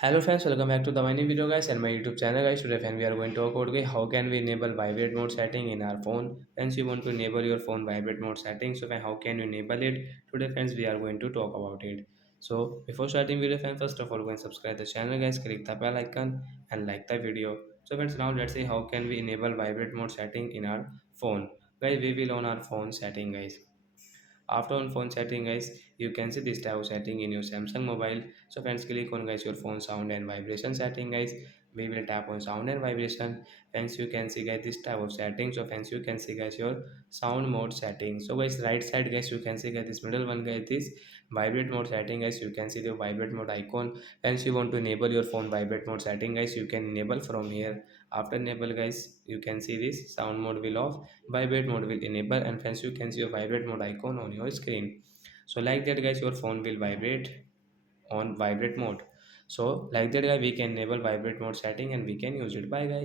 Hello friends, welcome back to the my new video guys and my YouTube channel guys. Today friend we are going to talk about how can we enable vibrate mode setting in our phone. Friends, you want to enable your phone vibrate mode setting, so friend, how can you enable it? Today friends we are going to talk about it. So before starting video friends, first of all go and subscribe the channel guys, click the bell icon and like the video. So friends, now let's see how can we enable vibrate mode setting in our phone. Guys, we will on our phone setting guys. After on phone setting guys, you can see this type of setting in your Samsung mobile. So friends, click on guys your phone sound and vibration setting guys. We will tap on sound and vibration. Friends, you can see guys this type of setting. So friends, you can see guys your sound mode setting. So guys, right side guys, you can see guys this middle one guys, this vibrate mode setting guys. You can see the vibrate mode icon. Friends, you want to enable your phone vibrate mode setting guys, you can enable from here. After enable guys, you can see this sound mode will off, vibrate mode will enable, and friends, you can see your vibrate mode icon on your screen. So like that guys, your phone will vibrate on vibrate mode. So like that guys, we can enable vibrate mode setting and we can use it. Bye guys.